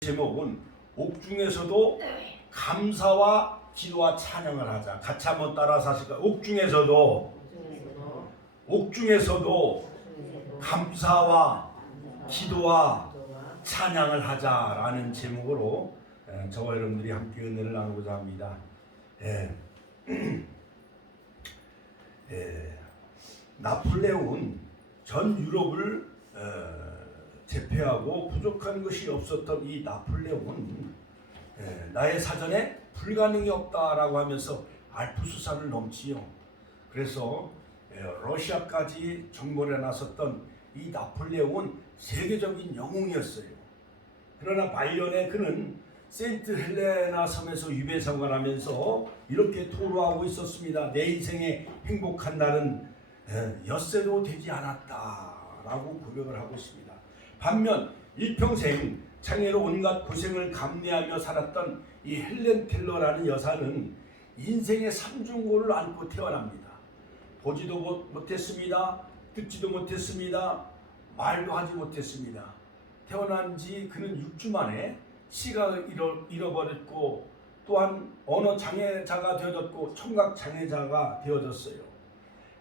제목은 옥중에서도 감사와 기도와 찬양을 하자. 같이 한번 따라서 하실까요? 옥중에서도 감사와 기도와 찬양을 하자라는 제목으로 저와 여러분들이 함께 은혜를 나누고자 합니다. 나폴레옹은 전 유럽을 제패하고 부족한 것이 없었던 이 나폴레옹은 나의 사전에 불가능이 없다라고 하면서 알프스산을 넘지요. 그래서 러시아까지 정벌에 나섰던 이 나폴레옹은 세계적인 영웅이었어요. 그러나 말년에 그는 세인트 헬레나 섬에서 유배 생활하면서 이렇게 토로하고 있었습니다. 내 인생의 행복한 날은 엿새도 되지 않았다라고 고백을 하고 있습니다. 반면 일평생 장애로 온갖 고생을 감내하며 살았던 이 헬렌 켈러라는 여사는 인생의 삼중고를 안고 태어납니다. 보지도 못했습니다. 듣지도 못했습니다. 말도 하지 못했습니다. 태어난 지 그는 6주 만에 시각을 잃어버렸고 또한 언어 장애자가 되어졌고 청각 장애자가 되어졌어요.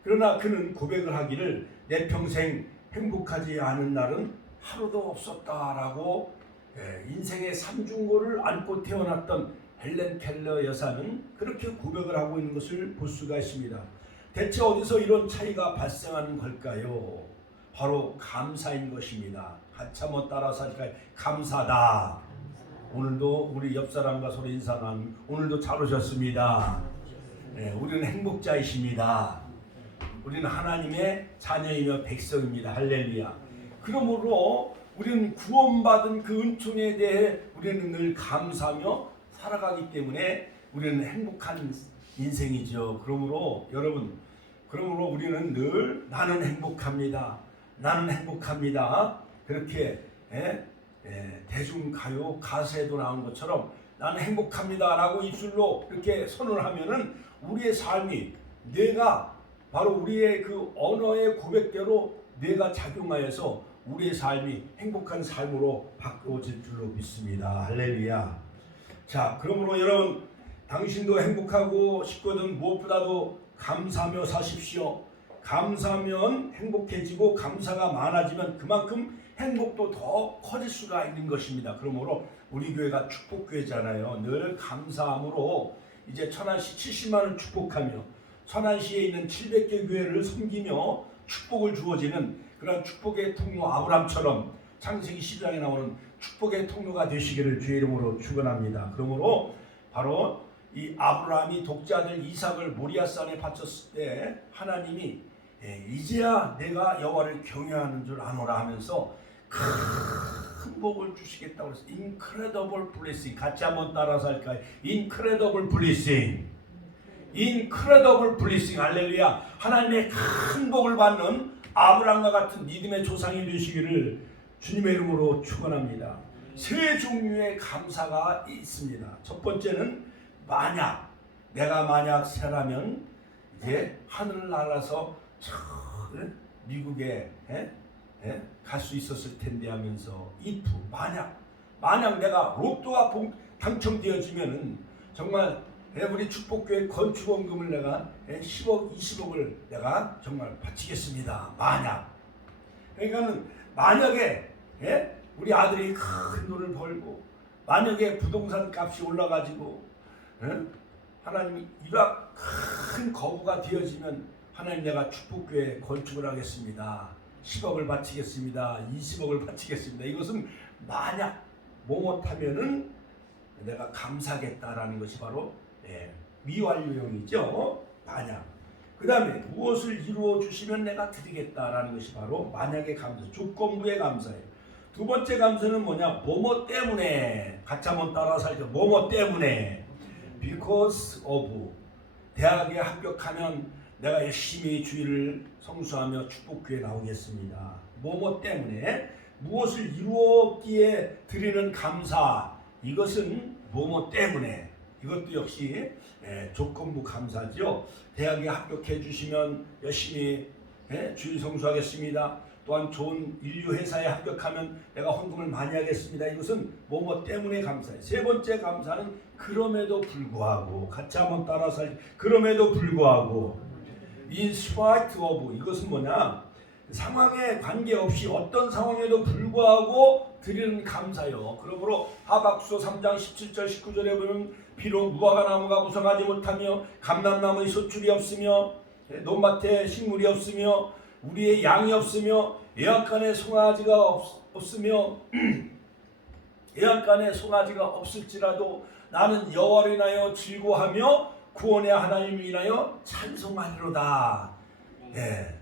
그러나 그는 고백을 하기를 내 평생 행복하지 않은 날은 하루도 없었다라고 인생의 삼중고를 안고 태어났던 헬렌 켈러 여사는 그렇게 고백을 하고 있는 것을 볼 수가 있습니다. 대체 어디서 이런 차이가 발생하는 걸까요? 바로 감사인 것입니다. 같이 한번 따라서 할까요? 감사다. 오늘도 우리 옆 사람과 서로 인사 나누. 오늘도 잘 오셨습니다. 우리는 행복자이십니다. 우리는 하나님의 자녀이며 백성입니다. 할렐루야. 그러므로 우리는 구원받은 그 은총에 대해 우리는 늘 감사하며 살아가기 때문에 우리는 행복한 인생이죠. 그러므로 여러분, 우리는 늘 나는 행복합니다. 나는 행복합니다. 그렇게 대중가요 가사에도 나온 것처럼 나는 행복합니다라고 입술로 이렇게 선언을 하면은 우리의 삶이 바로 우리의 그 언어의 고백대로 뇌가 작용하여서 우리의 삶이 행복한 삶으로 바꾸어질 줄로 믿습니다. 할렐루야. 자, 그러므로 여러분, 당신도 행복하고 싶거든 무엇보다도 감사하며 사십시오. 감사하면 행복해지고 감사가 많아지면 그만큼 행복도 더 커질 수가 있는 것입니다. 그러므로 우리 교회가 축복교회잖아요. 늘 감사함으로 이제 천안시 70만을 축복하며 천안시에 있는 700개 교회를 섬기며 축복을 주어지는 그런 축복의 통로 아브람처럼 창세기 12장에 나오는 축복의 통로가 되시기를 주의 이름으로 축원합니다. 그러므로 바로 이 아브라함이 독자들 이삭을 모리아산에 바쳤을 때 하나님이 이제야 내가 여호와를 경외하는 줄 아노라 하면서 큰 복을 주시겠다고 해서 incredible blessing. 같이 한번 따라서 할까요? incredible blessing. incredible blessing. 할렐루야. 하나님의 큰 복을 받는 아브라함과 같은 믿음의 조상이 되시기를 주님의 이름으로 축원합니다. 세 종류의 감사가 있습니다. 첫 번째는 내가 새라면 이제 하늘을 날아서 미국에 갈 수 있었을 텐데 하면서 if 만약 내가 로또가 당첨되어지면은 정말 우리 축복교회 건축원금을 내가 10억 20억을 내가 정말 바치겠습니다. 그러니까는 만약에 우리 아들이 큰 돈을 벌고 만약에 부동산 값이 올라가지고 하나님이 이와 큰 거부가 되어지면 하나님 내가 축복교회 건축을 하겠습니다. 10억을 바치겠습니다. 20억을 바치겠습니다. 이것은 만약 못하면은 내가 감사하겠다라는 것이 바로 미완료형이죠. 만약. 그 다음에 무엇을 이루어 주시면 내가 드리겠다라는 것이 바로 만약의 감사, 조건부의 감사예요. 두 번째 감사는 뭐뭐 때문에. 같이 한번 따라서 할게요. 뭐뭐 때문에. Because of. 대학에 합격하면 내가 열심히 주일을 성수하며 축복교회 나오겠습니다. 뭐뭐 때문에. 무엇을 이루었기에 드리는 감사. 이것은 뭐뭐 때문에. 이것도 역시 조건부 감사죠. 대학에 합격해 주시면 열심히 주일 성수하겠습니다. 또한 좋은 인류 회사에 합격하면 내가 헌금을 많이 하겠습니다. 이것은 뭐뭐 때문에 감사해. 세 번째 감사는 그럼에도 불구하고, 같이 한번 따라서 그럼에도 불구하고, in spite of, 이것은 뭐냐, 상황에 관계없이 어떤 상황에도 불구하고 드리는 감사요. 그러므로 하박국서 3장 17절 19절에 보면 비록 무화과 나무가 무성하지 못하며 감람나무의 소출이 없으며 논밭에 식물이 없으며 우리의 양이 없으며 애완간에 송아지가 없으며 애완간에 송아지가 없을지라도 나는 여호와를 인하여 즐거워하며 구원의 하나님을 인하여 찬송하리로다. 예.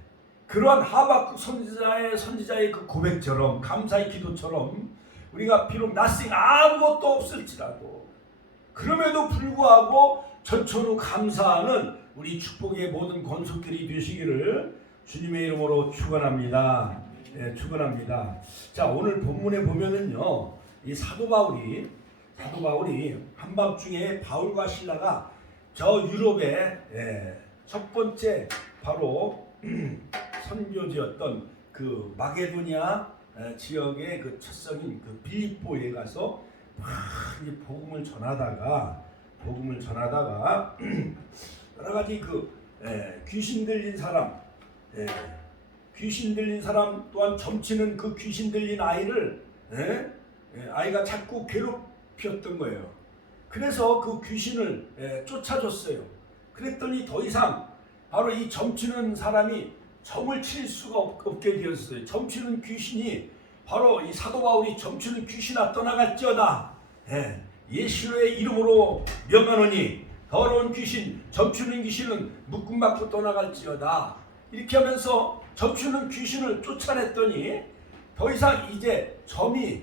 그러한 하박국 선지자의 그 고백처럼, 감사의 기도처럼, 우리가 비록 nothing, 아무것도 없을지라도 그럼에도 불구하고 전천후 감사하는 우리 축복의 모든 권속들이 되시기를 주님의 이름으로 축원합니다. 예, 축원합니다. 자, 오늘 본문에 보면은요, 이 사도 바울이 한밤중에 바울과 실라가 저 유럽의 첫 번째 바로 선교지였던 그 마게도니아 지역의 그 첫성인 그 빌립보에 가서 막 복음을 전하다가 여러 가지 그 귀신 들린 사람, 또한 점치는 그 귀신 들린 아이를 아이가 자꾸 괴롭혔던 거예요. 그래서 그 귀신을 쫓아줬어요. 그랬더니 더 이상 바로 이 점치는 사람이 점을 칠 수가 없게 되었어요. 점치는 귀신이 바로 이 사도 바울이 점치는 귀신아 떠나갈지어다. 예수의 이름으로 명하노니 더러운 귀신, 점치는 귀신은 묶음받고 떠나갈지어다. 이렇게 하면서 점치는 귀신을 쫓아냈더니 더 이상 이제 점이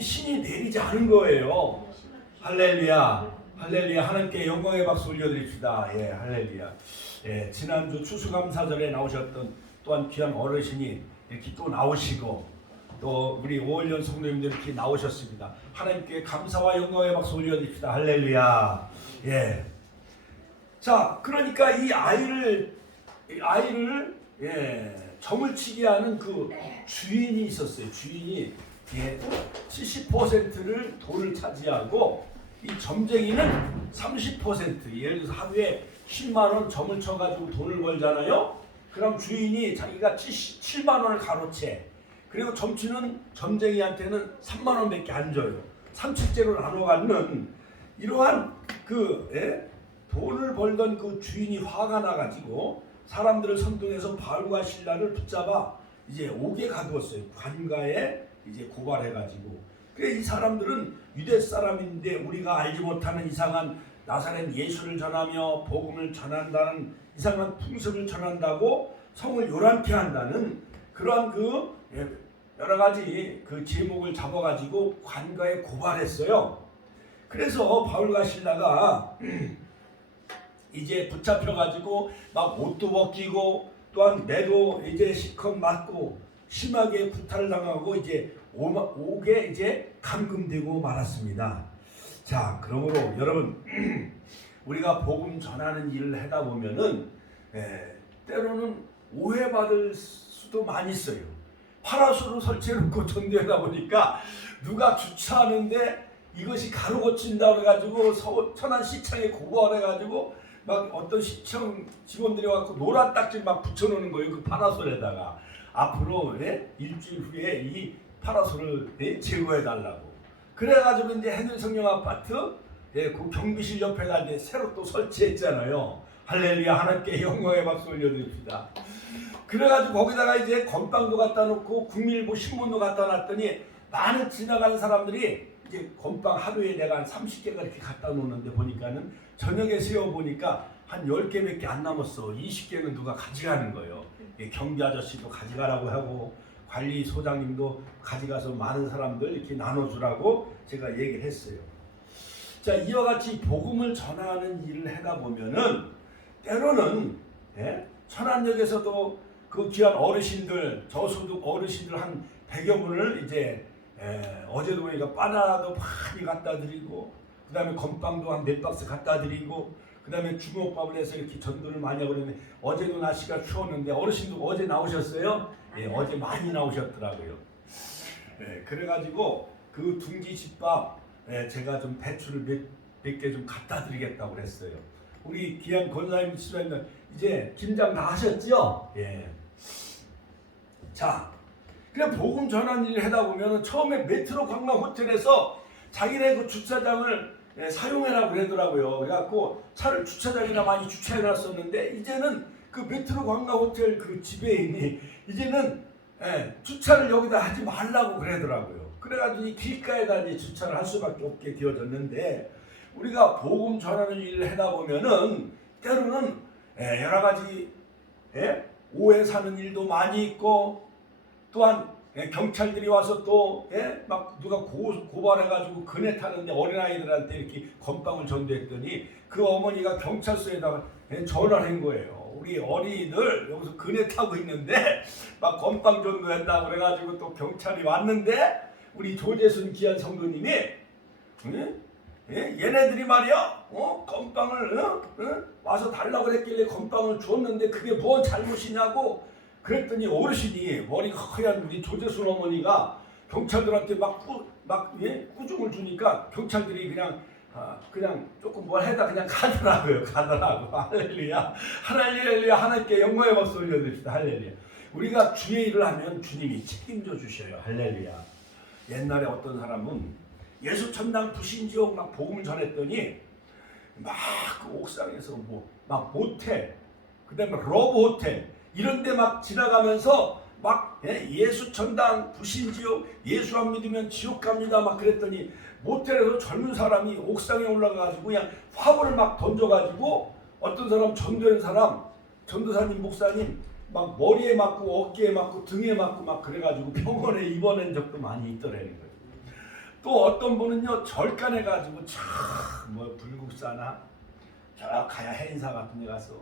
신이 내리지 않은 거예요. 할렐루야. 할렐루야. 하나님께 영광의 박수 올려드립시다. 예, 할렐루야. 예, 지난주 추수감사절에 나오셨던 또한 귀한 어르신이 이렇게 또 나오시고, 또 우리 오월년 성도님들 이렇게 나오셨습니다. 하나님께 감사와 영광의 박수 올려드립시다. 할렐루야. 예. 자, 그러니까 이 아이를 점을 치게 하는 그 주인이 있었어요. 주인이 70%를 돈을 차지하고, 이 점쟁이는 30%, 예를 들어서 하루에 10만 원 점을 쳐가지고 돈을 벌잖아요. 그럼 주인이 자기가 7만 원을 가로채. 그리고 점치는 점쟁이한테는 3만 원밖에 안 줘요. 37제로 나눠 갖는 이러한 돈을 벌던 그 주인이 화가 나가지고 사람들을 선동해서 바울과 실라를 붙잡아 이제 옥에 가두었어요. 관가에 이제 고발해가지고. 그래, 이 사람들은 유대 사람인데 우리가 알지 못하는 이상한 나사렛 예수를 전하며 복음을 전한다는 이상한 풍습을 전한다고 성을 요란케 한다는 그러한 그 여러 가지 그 제목을 잡아가지고 관가에 고발했어요. 그래서 바울과 실라가 이제 붙잡혀가지고 막 옷도 벗기고 또한 매도 이제 실컷 맞고 심하게 구타를 당하고 이제 옥에 이제 감금되고 말았습니다. 자, 그러므로 여러분 우리가 복음 전하는 일을 하다 보면은 때로는 오해받을 수도 많이 있어요. 파라솔을 설치해놓고 전도하다 보니까 누가 주차하는데 이것이 가로 고친다 그래가지고 천안시청에 고발해가지고 막 어떤 시청 직원들이 와서 노란 딱지 막 붙여놓는 거예요. 그 파라솔에다가 앞으로 일주일 후에 이 파라솔을 제거해달라고. 그래가지고 이제 해늘성령 아파트 그 경비실 옆에다 이제 새로 또 설치했잖아요. 할렐루야. 하나님께 영광의 박수 올려드립시다. 그래가지고 거기다가 이제 건빵도 갖다 놓고 국민일보 신문도 갖다 놨더니 많은 지나가는 사람들이 이제 건빵 하루에 내가 한 30개가 이렇게 갖다 놓는데 보니까는 저녁에 세어보니까 한 10개밖에 안 남았어. 20개는 누가 가져가는 거예요. 경비 아저씨도 가져가라고 하고 관리소장님도 가져가서 많은 사람들 이렇게 나눠주라고 제가 얘기를 했어요. 자, 이와 같이 복음을 전하는 일을 하다 보면은 때로는 천안역에서도 그 귀한 어르신들, 저소득 어르신들 한 100여 분을 이제 어제도 보니까 바나나도 많이 갖다 드리고, 그 다음에 건빵도 한 몇 박스 갖다 드리고, 그 그 다음에 주먹밥을 해서 이렇게 전도를 많이 하고 그러는데 어제도 날씨가 추웠는데 어르신도 어제 나오셨어요? 예, 어제 많이 나오셨더라고요. 예, 그래가지고 그 둥지집밥 제가 좀 배추를 몇 개 좀 갖다 드리겠다고 그랬어요. 우리 귀한 권사님 수사님 이제 김장 다 하셨죠? 예. 자, 그래 복음 전환 일을 하다 보면 처음에 메트로 관광 호텔에서 자기네 그 주차장을 사용해라 그러더라고요. 그래갖고 차를 주차장이나 많이 주차해놨었는데 이제는 그 메트로 관광 호텔 그 지배인이 이제는 주차를 여기다 하지 말라고 그러더라고요. 그래가지고 이 길가에다 이제 주차를 할 수밖에 없게 되어졌는데 우리가 복음 전하는 일을 하다 보면은 때로는 여러 가지 오해 사는 일도 많이 있고 또한 경찰들이 와서 또 막 누가 고발해가지고 그네 타는데 어린아이들한테 이렇게 건빵을 전도했더니 그 어머니가 경찰서에다가 전화를 한 거예요. 우리 어린이들 여기서 그네 타고 있는데 막 건빵 전도했다고 그래가지고 또 경찰이 왔는데 우리 조재순 귀한 성도님이 얘네들이 말이야 건빵을 와서 달라고 그랬길래 건빵을 줬는데 그게 뭔 잘못이냐고 그랬더니 어르신이 머리가 허연 우리 조재순 어머니가 경찰들한테 막 꾸중을 주니까 경찰들이 그냥 조금 뭘 해다 그냥 가더라고요. 할렐루야. 할렐루야. 하나님께 영광의 박수 올려드립시다. 할렐루야. 우리가 주의 일을 하면 주님이 책임져 주셔요. 할렐루야. 옛날에 어떤 사람은 예수 천당 부신지옥 막 복음을 전했더니 막 그 옥상에서 막 모텔 그다음에 러브 호텔 이런 데 막 지나가면서 막 예수 천당 부신지옥 예수 안 믿으면 지옥 갑니다 막 그랬더니 모텔에서 젊은 사람이 옥상에 올라가가지고 그냥 화분을 막 던져가지고 어떤 사람 전도하는 사람 전도사님 목사님 막 머리에 맞고 어깨에 맞고 등에 맞고 막 그래가지고 병원에 입원한 적도 많이 있더라는 거예요. 또 어떤 분은요 절간해 가지고 불국사나 저 가야 해인사 같은 데 가서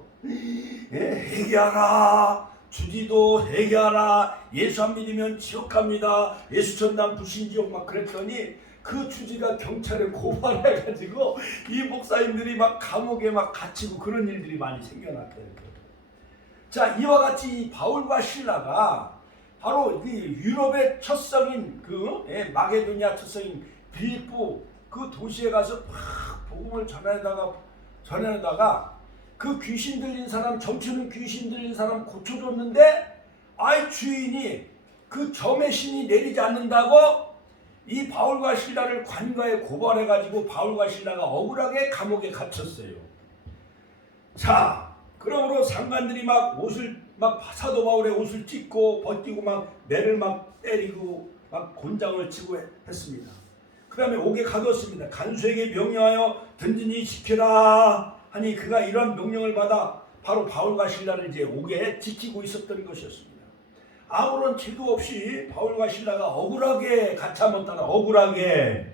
회개하라 주지도 회개하라 예수 안 믿으면 지옥 갑니다 예수 천당 부신지옥 막 그랬더니 그 주지가 경찰에 고발해 가지고 이 목사님들이 막 감옥에 막 갇히고 그런 일들이 많이 생겨났다는 거예요. 자, 이와 같이 바울과 실라가 바로 유럽의 첫 성인 마게도니아 첫 성인 빌립보 그 도시에 가서 막 복음을 전하다가 그 귀신 들린 사람 점치는 귀신 들린 사람 고쳐줬는데 주인이 그 점의 신이 내리지 않는다고 이 바울과 실라를 관가에 고발해가지고 바울과 실라가 억울하게 감옥에 갇혔어요. 자, 그러므로 상관들이 막 사도 바울의 옷을 찢고 벗기고 막 매를 막 때리고 막 곤장을 치고 했습니다. 그 다음에 옥에 가뒀습니다. 간수에게 명령하여 든든히 지켜라 하니 그가 이런 명령을 받아 바로 바울과 실라를 이제 옥에 지키고 있었던 것이었습니다. 아무런 죄도 없이 바울과 실라가 억울하게 가차못하다 억울하게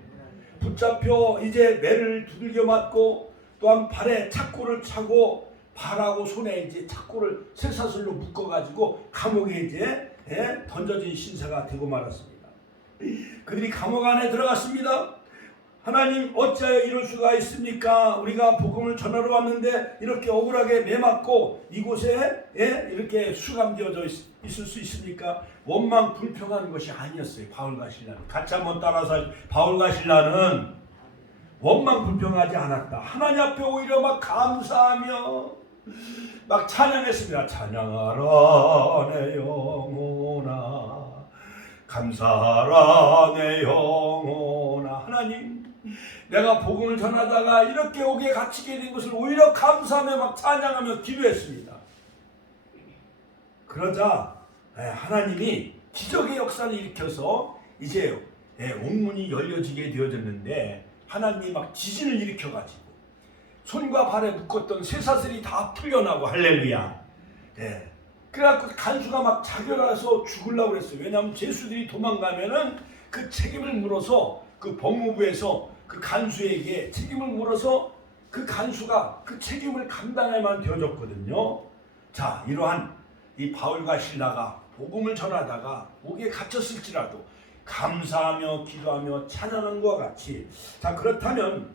붙잡혀 이제 매를 두들겨 맞고 또한 발에 착고를 차고 발하고 손에 이제 착고를 쇠사슬로 묶어가지고 감옥에 이제 던져진 신세가 되고 말았습니다. 그들이 감옥 안에 들어갔습니다. 하나님 어찌하여 이럴 수가 있습니까? 우리가 복음을 전하러 왔는데 이렇게 억울하게 매맞고 이곳에 이렇게 수감되어져 있을 수 있습니까? 원망 불평하는 것이 아니었어요. 바울과 실라는 같이 한번 따라서 바울과 실라는 원망 불평하지 않았다. 하나님 앞에 오히려 막 감사하며 막 찬양했습니다. 찬양하라 내 영혼아 감사하라 내 영혼아 하나님 내가 복음을 전하다가 이렇게 옥에 갇히게 된 것을 오히려 감사하며 막 찬양하며 기도했습니다. 그러자 하나님이 기적의 역사를 일으켜서 이제 옥문이 열려지게 되어졌는데 하나님이 막 지진을 일으켜가지고 손과 발에 묶었던 쇠사슬이 다 풀려나고 할렐루야. 그래갖고 간수가 막 자결해서 죽으려고 그랬어요. 왜냐하면 죄수들이 도망가면은 그 책임을 물어서 그 법무부에서 그 간수에게 책임을 물어서 그 간수가 그 책임을 감당해야만 되어졌거든요. 자, 이러한 이 바울과 실라가 복음을 전하다가 옥에 갇혔을지라도 감사하며 기도하며 찬양한 것과 같이 자 그렇다면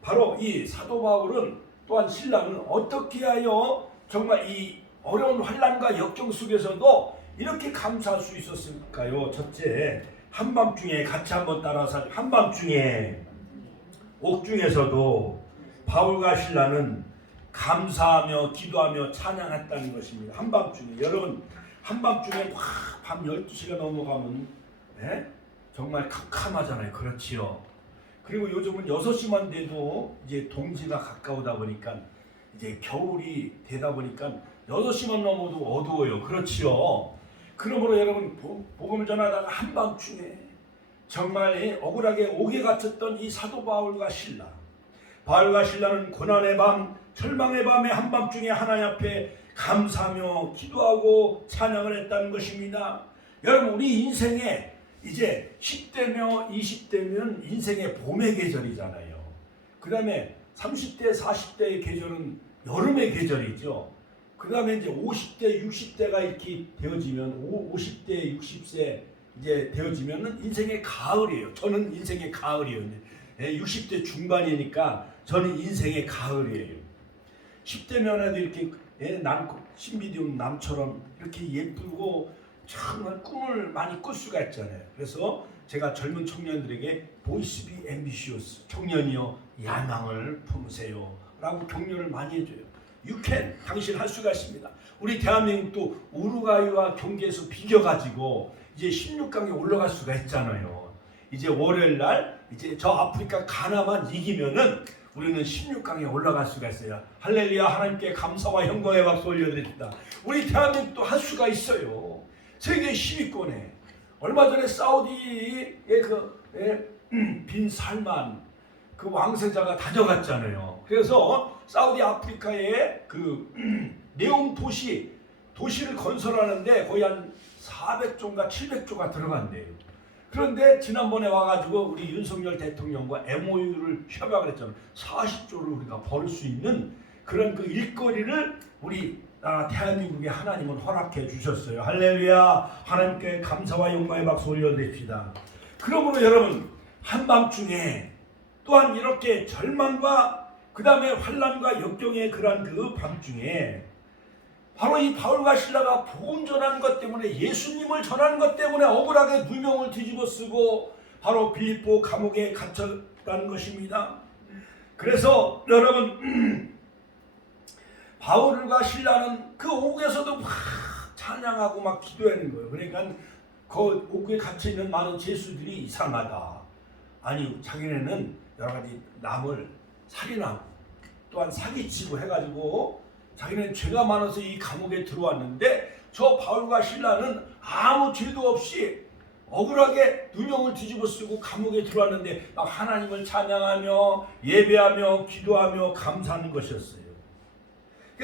바로 이 사도 바울은 또한 신랑은 어떻게 하여 정말 이 어려운 환난과 역경 속에서도 이렇게 감사할 수 있었을까요? 첫째, 한밤중에 같이 한번 따라서 한밤중에 옥중에서도 바울과 신라는 감사하며 기도하며 찬양했다는 것입니다. 한밤중에 여러분 한밤중에 밤 12시가 넘어가면 정말 캄캄하잖아요. 그렇지요. 그리고 요즘은 6시만 돼도 이제 동지가 가까우다 보니까 이제 겨울이 되다 보니까 6시만 넘어도 어두워요. 그렇지요. 그러므로 여러분 복음을 전하다가 한밤중에 정말 억울하게 옥에 갇혔던 이 사도 바울과 신라, 바울과 신라는 고난의 밤, 절망의 밤에 한밤중에 하나님 앞에 감사하며 기도하고 찬양을 했다는 것입니다. 여러분 우리 인생에 이제 10대며 20대면 인생의 봄의 계절이잖아요. 그 다음에 30대 40대의 계절은 여름의 계절이죠. 그 다음에 이제 50대 60대가 이렇게 되어지면 50대 60세 이제 되어지면은 인생의 가을이에요. 저는 인생의 가을이에요. 60대 중반이니까 저는 인생의 가을이에요. 10대면 해도 이렇게 신비디움 남처럼 이렇게 예쁘고 정말 꿈을 많이 꿀 수가 있잖아요. 그래서 제가 젊은 청년들에게 보이스 비 앰비시어스, 청년이여 야망을 품으세요 라고 격려를 많이 해줘요. You can, 당신 할 수가 있습니다. 우리 대한민국도 우루과이와 경기에서 비겨가지고 이제 16강에 올라갈 수가 있잖아요. 이제 월요일날 이제 저 아프리카 가나만 이기면은 우리는 16강에 올라갈 수가 있어요. 할렐루야. 하나님께 감사와 영광의 박수 올려드립니다. 우리 대한민국도 할 수가 있어요. 세계 10위권에 얼마 전에 사우디의 빈 살만 그 왕세자가 다녀갔잖아요. 그래서 사우디 아프리카의 그 네옴 도시를 건설하는데 거의 한 400조인가 700조가 들어간대요. 그런데 지난번에 와가지고 우리 윤석열 대통령과 MOU를 협약을 했잖아요. 40조를 우리가 벌 수 있는 그런 그 일거리를 우리 대한민국의 하나님은 허락해 주셨어요. 할렐루야. 하나님께 감사와 영광의 박수 올려드립시다. 그러므로 여러분 한밤중에 또한 이렇게 절망과 그 다음에 환난과 역경의 그러한 그 밤중에 바로 이 바울과 신라가 복음 전하는 것 때문에 예수님을 전하는 것 때문에 억울하게 누명을 뒤집어 쓰고 바로 빌립보 감옥에 갇혔다는 것입니다. 그래서 여러분 바울과 신라는 그 옥에서도 막 찬양하고 막 기도하는 거예요. 그러니까 그 옥에 갇혀 있는 많은 죄수들이 이상하다. 아니 자기네는 여러 가지 남을 살인하고 또한 사기치고 해가지고 자기는 죄가 많아서 이 감옥에 들어왔는데 저 바울과 신라는 아무 죄도 없이 억울하게 누명을 뒤집어 쓰고 감옥에 들어왔는데 막 하나님을 찬양하며 예배하며 기도하며 감사하는 것이었어요.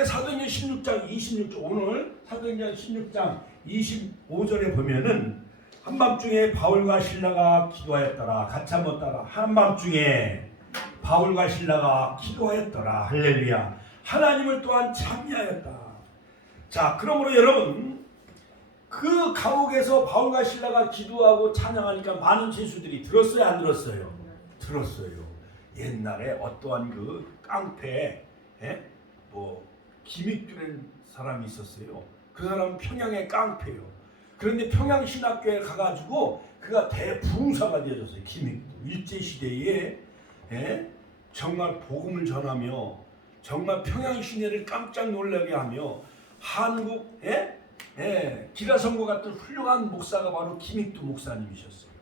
사도행전 16장 26절 오늘 사도행전 16장 25절에 보면은 한밤중에 바울과 신라가 기도하였더라. 같이 한번 따라. 한밤중에 바울과 신라가 기도하였더라. 할렐루야. 하나님을 또한 찬미하였다. 자, 그러므로 여러분 그 감옥에서 바울과 신라가 기도하고 찬양하니까 많은 죄수들이 들었어요, 안 들었어요? 들었어요. 옛날에 어떠한 그 깡패, 김익두라는 사람이 있었어요. 그 사람은 평양의 깡패예요. 그런데 평양신학교에 가가지고 그가 대부흥사가 되어졌어요. 김익두. 일제시대에 정말 복음을 전하며 정말 평양시내를 깜짝 놀라게 하며 한국 기라성고 같은 훌륭한 목사가 바로 김익두 목사님이셨어요.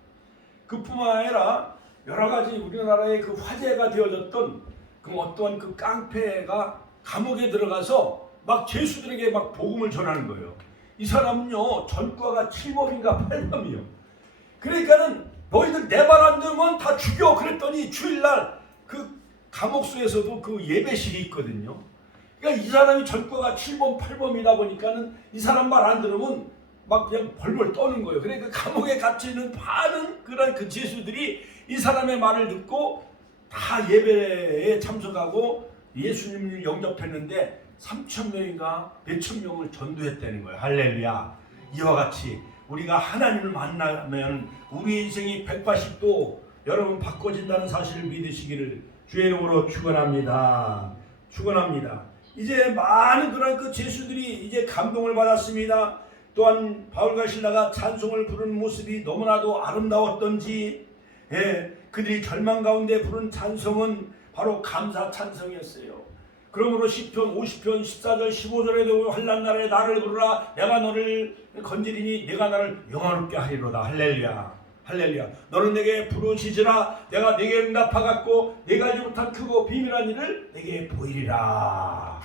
그뿐만 아니라 여러 가지 우리나라의 그 화제가 되어졌던 그 어떠한 그 깡패가 감옥에 들어가서 막 죄수들에게 막 복음을 전하는 거예요. 이 사람은요 전과가 7범인가 8범이요. 그러니까는 너희들 내 말 안 들으면 다 죽여 그랬더니 주일날 그 감옥소에서도 그 예배실이 있거든요. 그러니까 이 사람이 전과가 7범 8범이다 보니까는 이 사람 말 안 들으면 막 그냥 벌벌 떠는 거예요. 그러니까 감옥에 갇혀 있는 많은 그런 그 죄수들이 이 사람의 말을 듣고 다 예배에 참석하고 예수님을 영접했는데 3,000명인가 몇천 명을 전도했다는 거예요. 할렐루야. 이와 같이 우리가 하나님을 만나면 우리 인생이 180도 여러분 바꿔진다는 사실을 믿으시기를 주의 이름으로 축원합니다. 축원합니다. 이제 많은 그런 그 죄수들이 이제 감동을 받았습니다. 또한 바울과 실라가 찬송을 부르는 모습이 너무나도 아름다웠던지, 그들이 절망 가운데 부른 찬송은 바로 감사 찬송이었어요. 그러므로 시편 50편 14절 15절에도 환난 날에 나를 부르라 내가 너를 건지리니 내가 나를 영화롭게 하리로다. 할렐루야. 할렐루야. 너는 내게 부르짖으라 내가 내게 응답하겠고 내가 알지 못한 크고 비밀한 일을 내게 보이리라.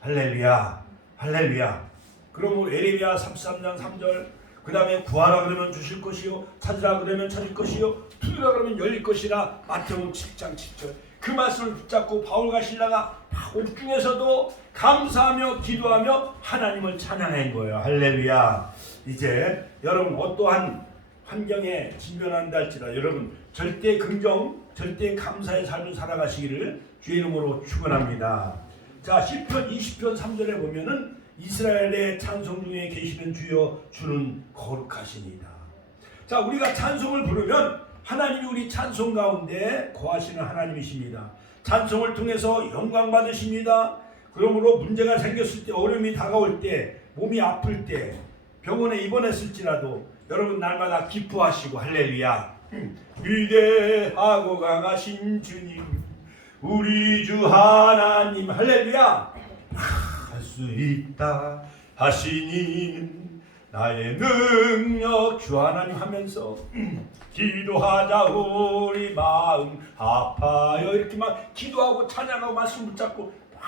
할렐루야. 할렐루야. 그러므로 에레미야 33장 3절 그 다음에 구하라 그러면 주실 것이요 찾으라 그러면 찾을 것이요 두드리라 그러면 열릴 것이라. 마태복음 7장 7절 그 말씀을 붙잡고 바울과 실라가 옥중에서도 감사하며 기도하며 하나님을 찬양한 거예요. 할렐루야. 이제 여러분 어떠한 환경에 직면한다 할지라 여러분 절대 긍정 절대 감사의 삶을 살아가시기를 주의 이름으로 축원합니다. 자, 시편 20편 3절에 보면은 이스라엘의 찬송 중에 계시는 주여 주는 거룩하시니다. 자, 우리가 찬송을 부르면 하나님이 우리 찬송 가운데 거하시는 하나님이십니다. 찬송을 통해서 영광 받으십니다. 그러므로 문제가 생겼을 때 어려움이 다가올 때 몸이 아플 때 병원에 입원했을지라도 여러분 날마다 기뻐하시고 할렐루야. 위대하고 강하신 주님 우리 주 하나님 할렐루야. 할 수 있다 하시니는 나의 능력 주 하나님 하면서 기도하자 우리 마음 아파요 이렇게 막 기도하고 찬양하고 말씀 붙잡고 막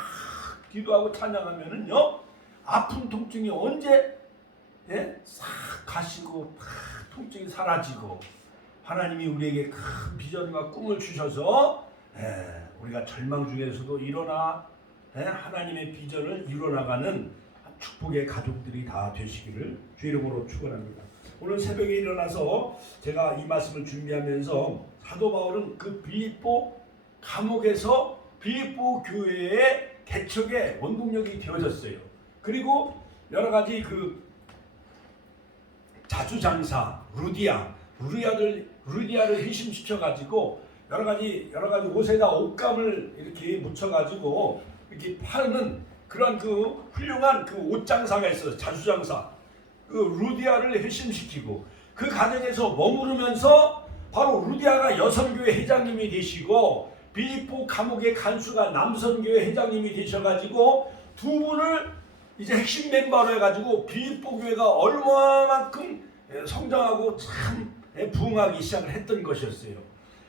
기도하고 찬양하면은요 아픈 통증이 언제 싹 가시고 통증이 사라지고 하나님이 우리에게 큰 비전과 꿈을 주셔서 우리가 절망 중에서도 일어나 하나님의 비전을 이뤄나가는 축복의 가족들이 다 되시기를 주의 이름으로 축원합니다. 오늘 새벽에 일어나서 제가 이 말씀을 준비하면서 사도 바울은 그 빌립보 감옥에서 빌립보 교회의 개척의 원동력이 되어졌어요. 그리고 여러 가지 그 자주장사 루디아를 회심시켜 가지고 여러 가지 옷에다 옷감을 이렇게 묻혀 가지고 이렇게 파는 그런 그 훌륭한 그 옷장사가 있어요. 자주장사. 그 루디아를 회심시키고 그 과정에서 머무르면서 바로 루디아가 여성교회 회장님이 되시고 빌립보 감옥의 간수가 남성교회 회장님이 되셔가지고 두 분을 이제 핵심 멤버로 해가지고 빌립보 교회가 얼마만큼 성장하고 참 부흥하기 시작을 했던 것이었어요.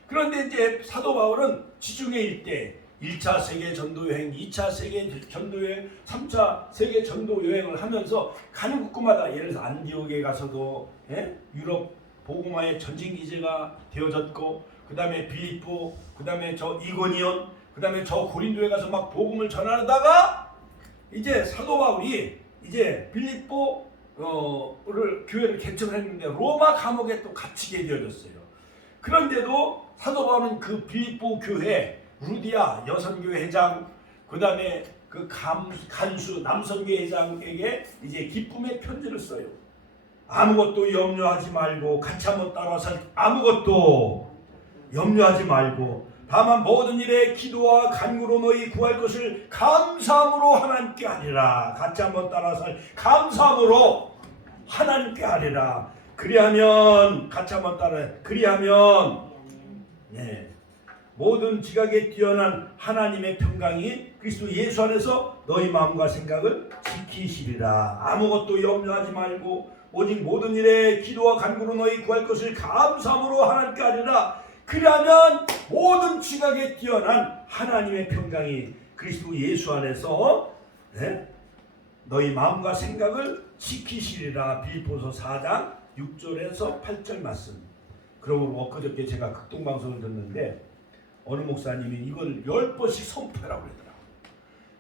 그런데 이제 사도 바울은 지중해 일대 1차 세계 전도 여행, 2차 세계 전도 여행, 3차 세계 전도 여행을 하면서 가는 곳마다 예를 들어서 안디옥에 가서도 유럽 복음화의 전진 기제가 되어졌고 그 다음에 빌립보, 그 다음에 저 이고니온, 그 다음에 저 고린도에 가서 막 복음을 전하다가 이제 사도 바울이 이제 빌립보를 교회를 개척을 했는데 로마 감옥에 또 갇히게 되어졌어요. 그런데도 사도 바울은 그 빌립보 교회 루디아 여성교회 회장, 그 다음에 그 간수 남성교회 회장에게 이제 기쁨의 편지를 써요. 아무것도 염려하지 말고 같이 한번 따라서 아무것도 염려하지 말고 다만 모든 일에 기도와 간구로 너희 구할 것을 감사함으로 하나님께 하리라. 같이 한번 따라서 감사함으로 하나님께 하리라. 그리하면 같이 한번 따라 그리하면 모든 지각에 뛰어난 하나님의 평강이 그리스도 예수 안에서 너희 마음과 생각을 지키시리라. 아무것도 염려하지 말고 오직 모든 일에 기도와 간구로 너희 구할 것을 감사함으로 하나님께 하리라. 그러면 모든 지각에 뛰어난 하나님의 평강이 그리스도 예수 안에서 너희 마음과 생각을 지키시리라. 빌립보서 4장 6절에서 8절 말씀. 그러고 엊그저께 제가 극동방송을 듣는데 어느 목사님이 이걸 10번씩 선포하라고 그러더라고요.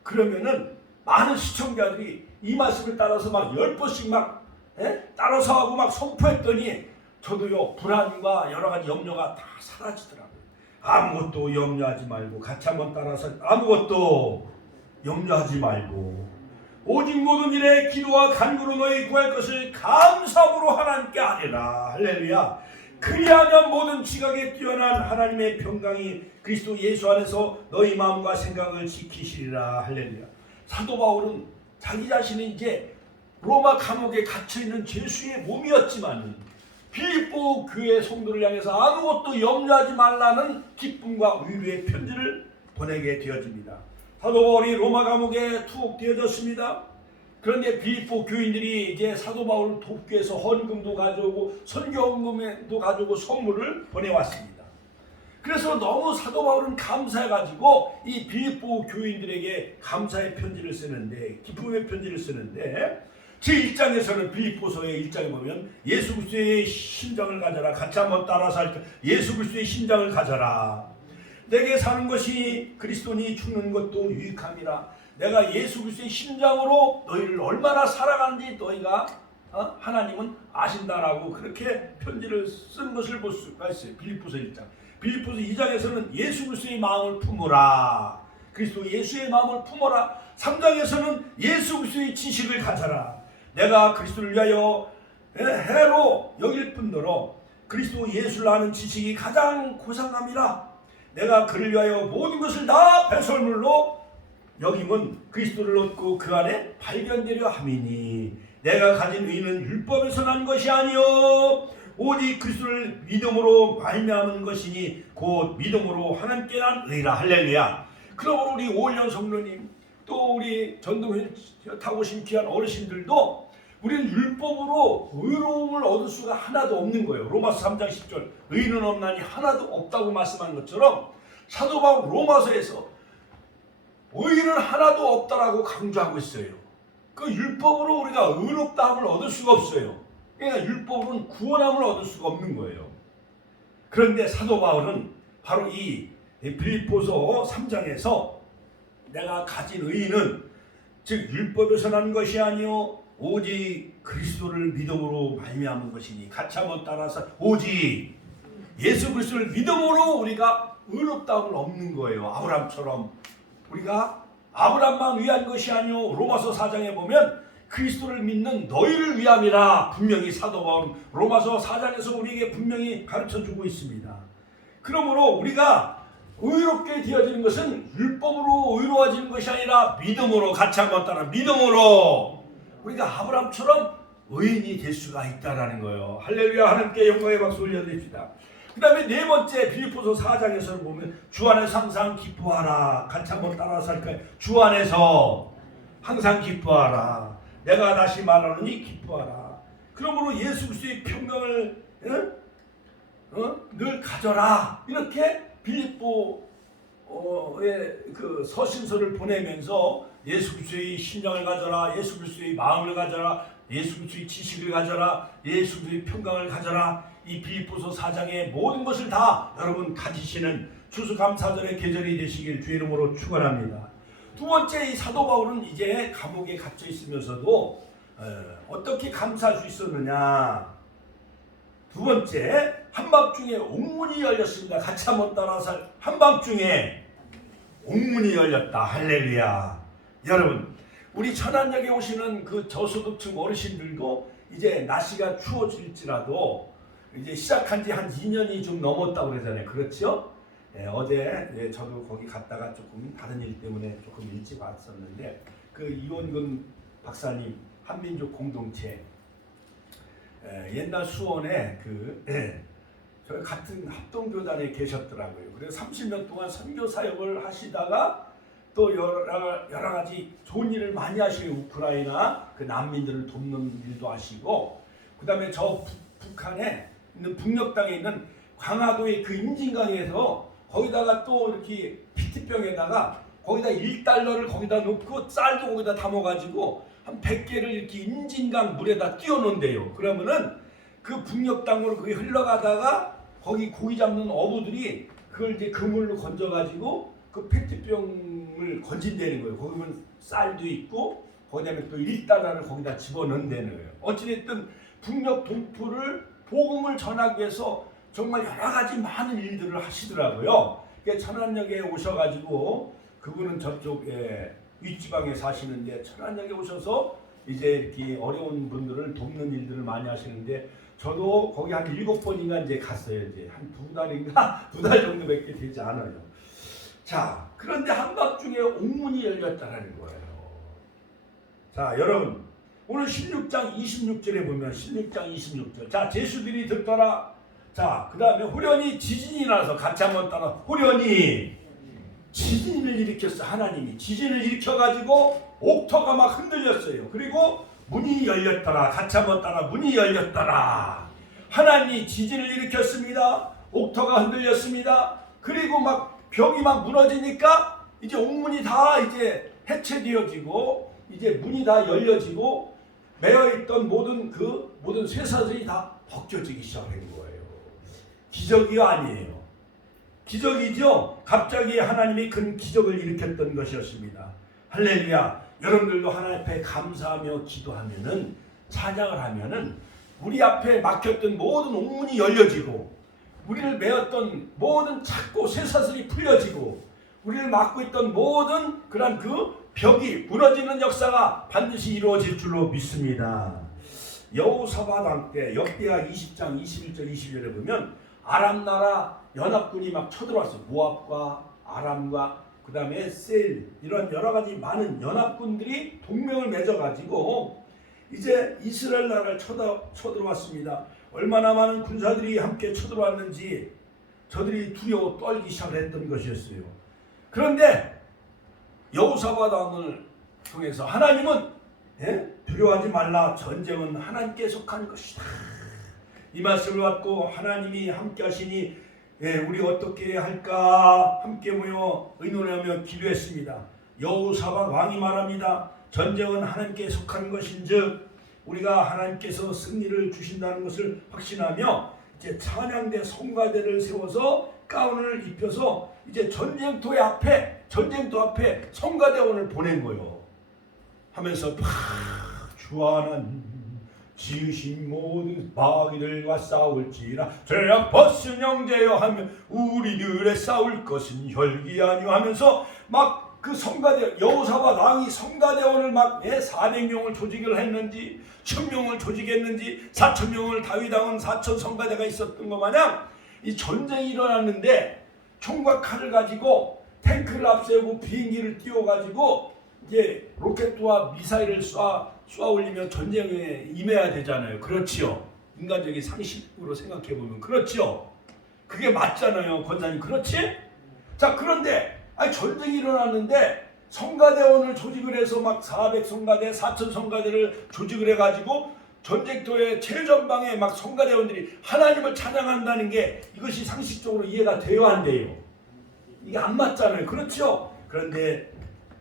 그러면은 많은 시청자들이 이 말씀을 따라서 막 10번씩 막 따라서 하고 막 선포했더니 저도요 불안과 여러 가지 염려가 다 사라지더라고요. 아무것도 염려하지 말고 같이 한번 따라서 아무것도 염려하지 말고 오직 모든 일에 기도와 간구로 너희 구할 것을 감사함으로 하나님께 하리라. 할렐루야. 그리하면 모든 지각에 뛰어난 하나님의 평강이 그리스도 예수 안에서 너희 마음과 생각을 지키시리라. 할렐루야. 사도 바울은 자기 자신이 이제 로마 감옥에 갇혀있는 죄수의 몸이었지만 빌립보 교회 성도를 향해서 아무것도 염려하지 말라는 기쁨과 위로의 편지를 보내게 되어집니다. 사도 바울이 로마 감옥에 투옥되어졌습니다. 그런데 빌립보 교인들이 이제 사도 바울을 돕기 위해서 헌금도 가져오고 선교헌금도 가져오고 선물을 보내왔습니다. 그래서 너무 사도 바울은 감사해가지고 이 빌립보 교인들에게 감사의 편지를 쓰는데, 기쁨의 편지를 쓰는데, 제1장에서는 빌립보서의 1장에 보면 예수 그리스도의 심장을 가져라. 같이 한번 따라서 할까? 예수 그리스도의 심장을 가져라. 내게 사는 것이 그리스도니 죽는 것도 유익함이라. 내가 예수 그리스도의 심장으로 너희를 얼마나 사랑하는지 너희가 하나님은 아신다라고 그렇게 편지를 쓴 것을 볼 수가 있어요. 빌립보서 1장. 빌립보서 2장에서는 예수 그리스도의 마음을 품어라. 그리스도 예수의 마음을 품어라. 3장에서는 예수 그리스도의 지식을 가져라. 내가 그리스도를 위하여 해로 여길 뿐더러 그리스도 예수를 아는 지식이 가장 고상함이라. 내가 그를 위하여 모든 것을 다 배설물로 여김은 그리스도를 얻고 그 안에 발견되려 함이니 내가 가진 의는 율법에서 난 것이 아니요 오직 그리스도를 믿음으로 말미암은 것이니 곧 믿음으로 하나님께 난 의라. 할렐루야. 그러므로 우리 오일영 성도님 또 우리 전도회 타고 오신 귀한 어르신들도 우리는 율법으로 의로움을 얻을 수가 하나도 없는 거예요. 로마서 3장 10절 의는 없나니 하나도 없다고 말씀한 것처럼 사도 바울 로마서에서 의는 하나도 없다라고 강조하고 있어요. 그 율법으로 우리가 의롭다함을 얻을 수가 없어요. 그러니까 율법으로는 구원함을 얻을 수가 없는 거예요. 그런데 사도 바울은 바로 이 빌립보서 3장에서 내가 가진 의는 즉 율법에서 난 것이 아니요 오직 그리스도를 믿음으로 말미암은 것이니 같이 한번 따라서 오직 예수 그리스도를 믿음으로 우리가 의롭다함을 얻는 거예요. 아브라함처럼 우리가 아브라함만 위한 것이 아니요 로마서 4장에 보면 그리스도를 믿는 너희를 위함이라 분명히 사도 바울은 로마서 4장에서 우리에게 분명히 가르쳐주고 있습니다. 그러므로 우리가 의롭게 되어지는 것은 율법으로 의로워지는 것이 아니라 믿음으로 같이 한번 따라 믿음으로 우리가 아브라함처럼 의인이 될 수가 있다라는 거예요. 할렐루야. 하나님께 영광의 박수 올려드립시다. 그 다음에 네 번째 빌립보서 4장에서 보면 주 안에서 항상 기뻐하라. 같이 한번 따라서 할까요? 주 안에서 항상 기뻐하라. 내가 다시 말하노니 기뻐하라. 그러므로 예수 그리스도의 평강을 늘 가져라. 이렇게 빌립보의 그 서신서를 보내면서 예수 그리스도의 심장을 가져라. 예수 그리스도의 마음을 가져라. 예수 그리스도의 지식을 가져라. 예수 그리스도의 평강을 가져라. 이 빌립보서 4장의 모든 것을 다 여러분 가지시는 추수감사절의 계절이 되시길 주의 이름으로 축원합니다. 두 번째 이 사도 바울은 이제 감옥에 갇혀 있으면서도 어떻게 감사할 수 있었느냐. 두 번째 한밤중에 옥문이 열렸습니다. 같이 한번 따라서 한밤중에 옥문이 열렸다. 할렐루야. 여러분 우리 천안역에 오시는 그 저소득층 어르신들도 이제 날씨가 추워질지라도 이제 시작한 지 한 2년이 좀 넘었다고 그러잖아요. 그렇죠? 어제 저도 거기 갔다가 조금 다른 일 때문에 조금 일찍 왔었는데 그 이원근 박사님 한민족 공동체 옛날 수원에 저희 같은 합동교단에 계셨더라고요. 그래서 30년 동안 선교 사역을 하시다가 또 여러 가지 좋은 일을 많이 하시고 우크라이나 그 난민들을 돕는 일도 하시고 그 다음에 저 북한에 있는 북녘 땅에 있는 광화도의 그 임진강에서 거기다가 또 이렇게 피트병에다가 거기다 1달러를 거기다 놓고 쌀도 거기다 담아가지고 한 100개를 이렇게 임진강 물에다 띄워놓는데요. 그러면은 그 북녘 땅으로 그게 흘러가다가 거기 고기 잡는 어부들이 그걸 이제 그물로 건져가지고 그 페트병을 건진다는 거예요. 거기 보면 쌀도 있고 거기다음에 또 1달러를 거기다 집어넣는다는 거예요. 어찌됐든 북녘 동포를 복음을 전하기 위해서 정말 여러 가지 많은 일들을 하시더라고요. 천안역에 오셔가지고 그분은 저쪽에 윗지방에 사시는데 천안역에 오셔서 이제 이렇게 어려운 분들을 돕는 일들을 많이 하시는데 저도 거기 한 7번인가 이제 갔어요. 이제 한 2달인가 2달 정도밖에 되지 않아요. 자, 그런데 한밤중에 옥문이 열렸다는 거예요. 자, 여러분 오늘 16장 26절에 보면 16장 26절. 자, 제수들이 듣더라. 자, 그 다음에 호련히 지진이 나서 같이 한번 따라. 호련히 지진을 일으켰어. 하나님이 지진을 일으켜가지고 옥터가 막 흔들렸어요. 그리고 문이 열렸더라. 같이 한번 따라. 문이 열렸더라. 하나님이 지진을 일으켰습니다. 옥터가 흔들렸습니다. 그리고 막 벽이 막 무너지니까 이제 옥문이 다 이제 해체되어지고 이제 문이 다 열려지고 매여있던 모든 쇠사슬이 다 벗겨지기 시작한 거예요. 기적이 아니에요. 기적이죠. 갑자기 하나님이 큰 기적을 일으켰던 것이었습니다. 할렐루야. 여러분들도 하나님 앞에 감사하며 기도하면은, 찬양을 하면은 우리 앞에 막혔던 모든 옥문이 열려지고 우리를 메었던 모든 착고 쇠사슬이 풀려지고 우리를 막고 있던 모든 그런 그 벽이 무너지는 역사가 반드시 이루어질 줄로 믿습니다. 여호사밧 왕 때 역대하 20장 21절 22절에 보면 아람 나라 연합군이 막 쳐들어왔어요. 모압과 아람과 그 다음에 셀 이런 여러 가지 많은 연합군들이 동맹을 맺어가지고 이제 이스라엘 나라를 쳐들어왔습니다. 얼마나 많은 군사들이 함께 쳐들어왔는지 저들이 두려워 떨기 시작했던 것이었어요. 그런데 여호사밧 왕을 통해서 하나님은 두려워하지 말라. 전쟁은 하나님께 속한 것이다. 이 말씀을 받고 하나님이 함께 하시니 우리 어떻게 할까 함께 모여 의논하며 기도했습니다. 여호사밧 왕이 말합니다. 전쟁은 하나님께 속한 것인즉 우리가 하나님께서 승리를 주신다는 것을 확신하며 이제 찬양대 성가대를 세워서 가운을 입혀서 이제 전쟁터 앞에 성가대원을 보낸 거예요. 하면서 주하는 지으신 모든 마귀들과 싸울지라 죄악 벗은 형제여 하며 우리들의 싸울 것은 혈기 아니오 하면서 막 그 성가대 여호사밧 왕이 성가대원을 막 400명을 조직을 했는지 1000명을 조직했는지 4000명을 다윗 왕은 4000 성가대가 있었던 것 마냥 이 전쟁이 일어났는데 총과 칼을 가지고 탱크를 앞세우고 비행기를 띄워가지고 이제 로켓과 미사일을 쏴 올리면 전쟁에 임해야 되잖아요. 그렇지요. 인간적인 상식으로 생각해보면 그렇지요. 그게 맞잖아요. 권사님 그렇지? 자, 그런데 전쟁이 일어났는데 성가대원을 조직을 해서 막 400성가대 4000성가대를 조직을 해가지고 전쟁터의 최전방에 막 성가대원들이 하나님을 찬양한다는 게 이것이 상식적으로 이해가 돼야 한대요. 이게 안 맞잖아요. 그렇죠? 그런데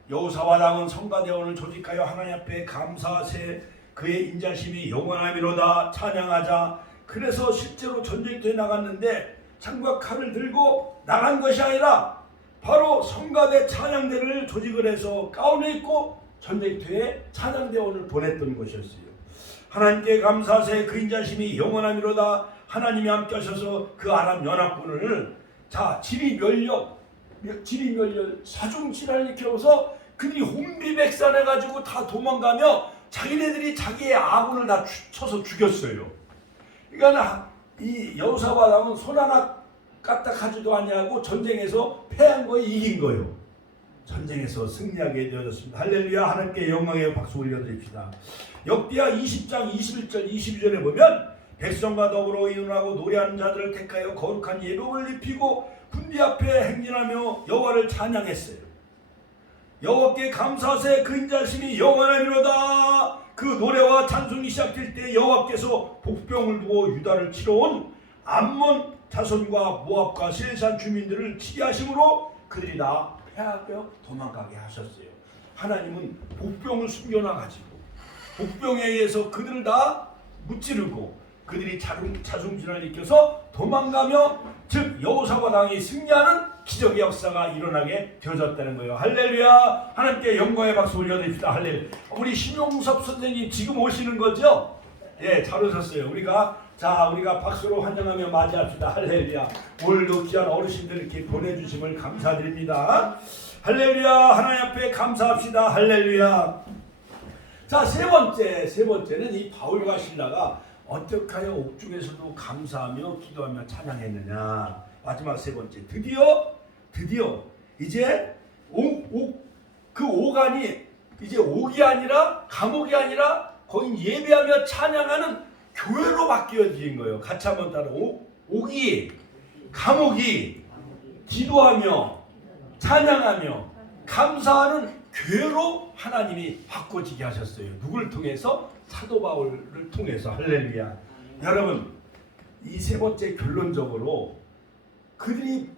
여호사밧 왕은 성가대원을 조직하여 하나님 앞에 감사하세 그의 인자심이 영원하미로다 찬양하자. 그래서 실제로 전쟁터에 나갔는데 창과 칼을 들고 나간 것이 아니라 바로 성가대 찬양대를 조직을 해서 가운에 입고 전쟁터에 찬양대원을 보냈던 것이었어요. 하나님께 감사하세 그 인자심이 영원하미로다. 하나님이 함께 하셔서 그 아람 연합군을 지리멸렬 사중질환을 일으켜서 그들이 혼비백산해가지고 다 도망가며 자기네들이 자기의 아군을 다 쳐서 죽였어요. 그러니까 이 여호사밧 왕은 손 하나 까딱하지도 아니하고 전쟁에서 패한 거에 이긴 거예요. 전쟁에서 승리하게 되어졌습니다. 할렐루야. 하나님께 영광의 박수 올려드립시다. 역대하 20장 21절 22절에 보면 백성과 더불어 의논하고 노래하는 자들을 택하여 거룩한 예복을 입히고 군대 앞에 행진하며 여호와를 찬양했어요. 여호와께 감사하세 그 인자심이 영원하미로다. 그 노래와 찬송이 시작될 때 여호와께서 복병을 두고 유다를 치러 온 암몬 자손과 모압과 세산 주민들을 치게 하심으로 그들이 다 패하여 도망가게 하셨어요. 하나님은 복병을 숨겨놔가지고 복병에 의해서 그들을 다 무찌르고 그들이 자중질환을 일으켜서 도망가며 즉 여호사밧 왕이 승리하는 기적의 역사가 일어나게 되어졌다는 거예요. 할렐루야. 하나님께 영광의 박수 올려드립시다. 할렐루야. 우리 신용섭 선생님 지금 오시는 거죠? 예, 잘 오셨어요. 우리가 박수로 환영하며 맞이합시다. 할렐루야. 오늘도 귀한 어르신들 이렇게 보내주심을 감사드립니다. 할렐루야. 하나님 앞에 감사합시다. 할렐루야. 자, 세 번째는 이 바울과 실라가 어떻게 하여 옥중에서도 감사하며 기도하며 찬양했느냐. 마지막 세 번째, 드디어 이제 그 오간이 이제 옥이 아니라 감옥이 아니라 거긴 예배하며 찬양하는 교회로 바뀌어진 거예요. 같이 한번 따라. 옥이 감옥이 기도하며 찬양하며 감사하는 교회로 하나님이 바꿔지게 하셨어요. 누굴 통해서? 사도 바울을 통해서. 할렐루야. 여러분, 이 세 번째 결론적으로 그들이